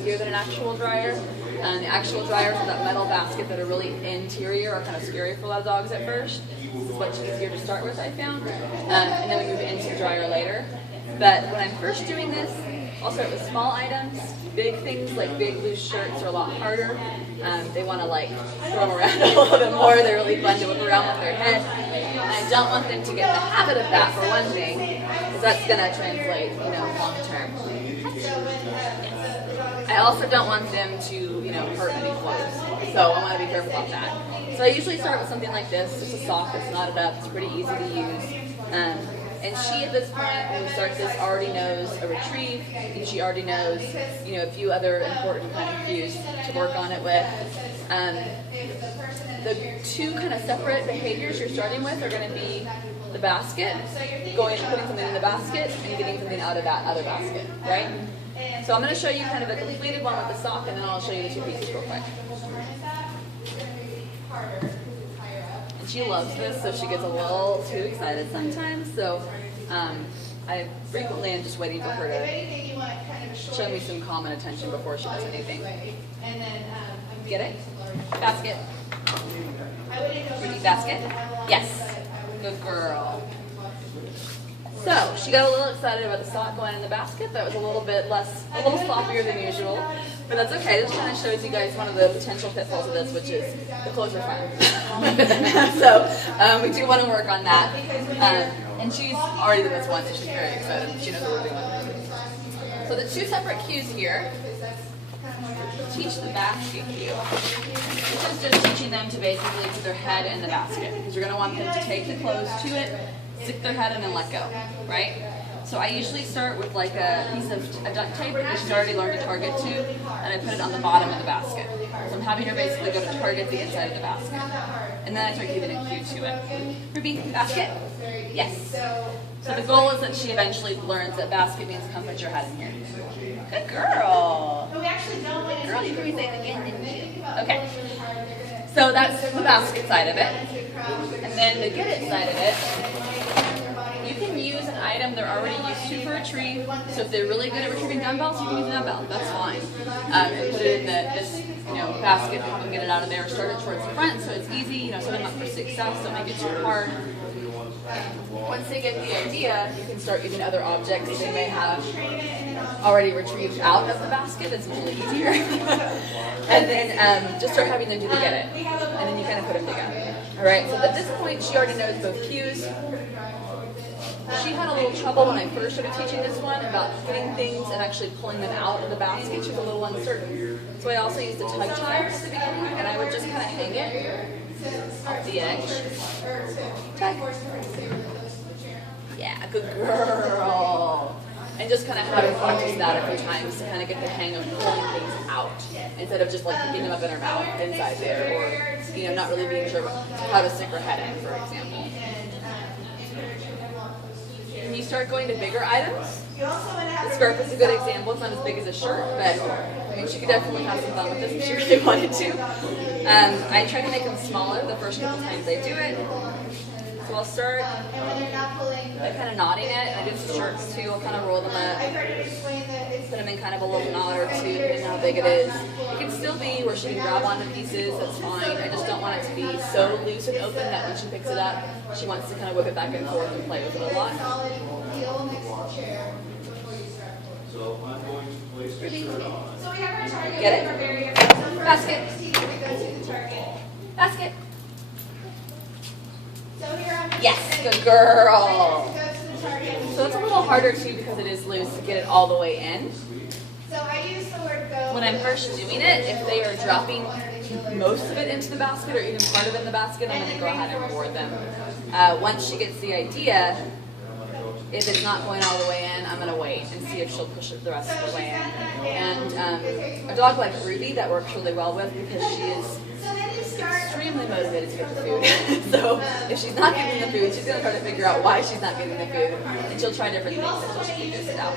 easier than an actual dryer. The actual dryers with that metal basket that are really interior are kind of scary for a lot of dogs at first. It's much easier to start with, I found. And then we move into the dryer later. But when I'm first doing this, I'll start with small items. Big things like big loose shirts are a lot harder. They want to like throw them around a little bit more. They're really fun to whip around with their head. And I don't want them to get in the habit of that for one thing, because that's going to translate, long term. I also don't want them to, hurt any clothes. So I want to be careful about that. So I usually start with something like this, just a sock that's knotted up. It's pretty easy to use. And she, at this point, when we start this, already knows a retrieve, and she already knows, a few other important kind of cues to work on it with. The two kind of separate behaviors you're starting with are going to be the basket, putting something in the basket, and getting something out of that other basket, right? So I'm going to show you kind of a completed one with the sock, and then I'll show you the two pieces real quick. And she loves this, so she gets a little too excited sometimes. So I frequently am just waiting for her to show me some calm and attention before she does anything. Get it? Basket. Repeat basket. Yes. Good girl. So she got a little excited about the sock going in the basket. That was a little sloppier than usual, but that's okay. This kind of shows you guys one of the potential pitfalls of this, which is the clothes are fun. So we do want to work on that. And she's already done this once, so she's very excited. She knows what we're doing. So the two separate cues here. Teach the basket cue. This is just teaching them to basically put their head in the basket, because you're going to want them to take the clothes to it, stick their head, and then let go, right? So I usually start with like a piece of duct tape that she's already learned to target to, and I put it on the bottom of the basket. So I'm having her basically go to target the inside of the basket. And then I start giving a cue to it. Ruby, basket? Yes. So the goal is that she eventually learns that basket means come put your head in here. Good girl. Good girl, you heard me say it again, didn't you? Okay. So that's the basket side of it. And then the get it side of it, you can use an item they're already used to for retrieve. So if they're really good at retrieving dumbbells, you can use a dumbbell. That's fine. And put it in this basket, have them get it out of there, start it towards the front so it's easy, set them up for success, don't make it too hard. Once they get the idea, you can start using other objects they may have already retrieved out of the basket. It's usually easier. And then just start having them do the get it. And then you kind of put them together. Alright, so at this point she already knows both cues. She had a little trouble when I first started teaching this one about getting things and actually pulling them out of the basket. She was a little uncertain. So I also used a tug tie at the beginning, and I would just kind of hang it off the edge. Tug. Yeah, good girl. And just kind of have her practice that a few times to kind of get the hang of pulling things out instead of just like picking them up in her mouth inside there, or not really being sure how to stick her head in, for example. When you start going to bigger items, the scarf is a good example. It's not as big as a shirt, but she could definitely have some fun with this if she really wanted to. I try to make them smaller the first couple times I do it. So I'll start by kind of knotting it. I do some shirts too. I'll kind of roll them up, put them in kind of a little knot or two, depending on how big it is. It can still be where she can grab onto pieces, that's fine. I just don't want it to be so loose and open that when she picks it up, she wants to kind of whip it back and forth and play with it a lot. Get it? Basket. Basket. Yes, good girl. So it's a little harder too because it is loose to get it all the way in. When I'm first doing it, if they are dropping most of it into the basket or even part of it in the basket, I'm going to go ahead and board them. Once she gets the idea, if it's not going all the way in, I'm going to wait and see if she'll push it the rest of the way in. And a dog like Ruby, that works really well with because she is extremely motivated to get the food. So if she's not getting the food, she's going to try to figure out why she's not getting the food, and she'll try different things until she figures it out.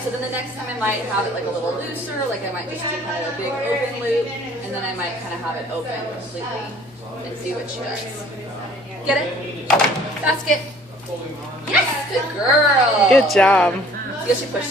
So then the next time I might have it like a little looser, like I might just do kind of a big open loop, and then I might kind of have it open completely and see what she does. Get it? Basket. Yes, good girl. Good job. See how she pushed